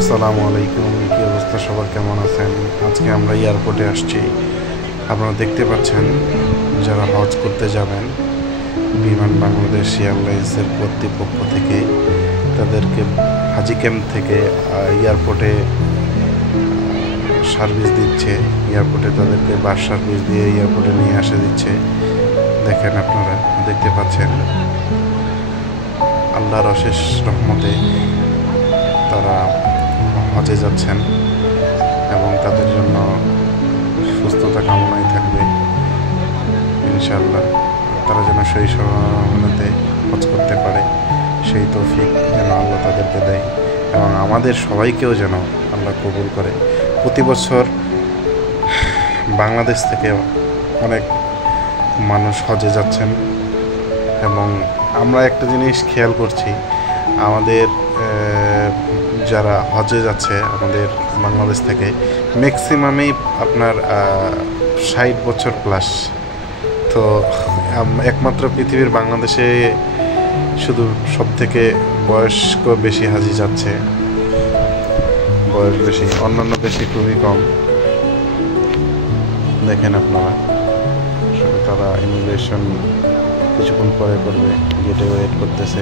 আসসালামু আলাইকুম, কী অবস্থা সবার, কেমন আছেন? আজকে আমরা এয়ারপোর্টে আসছি। আপনারা দেখতে পাচ্ছেন যারা হজ করতে যাবেন, বিমান বাংলাদেশ এয়ারলাইন্সের কর্তৃপক্ষ থেকে তাদেরকে হাজি ক্যাম্প থেকে এয়ারপোর্টে সার্ভিস দিচ্ছে। এয়ারপোর্টে তাদেরকে বাস সার্ভিস দিয়ে এয়ারপোর্টে নিয়ে আসা দিচ্ছে। দেখেন, আপনারা দেখতে পাচ্ছেন আল্লাহর অশেষ রহমতে তারা হজে যাচ্ছেন এবং তাদের জন্য সুস্থতা কামনাই থাকবে ইনশাআল্লাহ। তারা যেন সেই সময়তে হজ করতে পারে, সেই তৌফিক যেন আল্লাহ তাদেরকে দেয় এবং আমাদের সবাইকেও যেন আল্লাহ কবুল করে। প্রতি বছর বাংলাদেশ থেকে অনেক মানুষ হজে যাচ্ছেন এবং আমরা একটা জিনিস খেয়াল করছি, আমাদের যারা হজে যাচ্ছে আমাদের বাংলাদেশ থেকে ম্যাক্সিমামই আপনার 60 বছর প্লাস। তো একমাত্র পৃথিবীর বাংলাদেশে শুধু সব থেকে বয়স্ক বেশি হাজি যাচ্ছে, বয়স বেশি, অন্যান্য দেশে খুবই কম। দেখেন আপনারা, তারা ইমিগ্রেশন কিছুক্ষণ পরে করবে, গেটে ওয়েট করতেছে।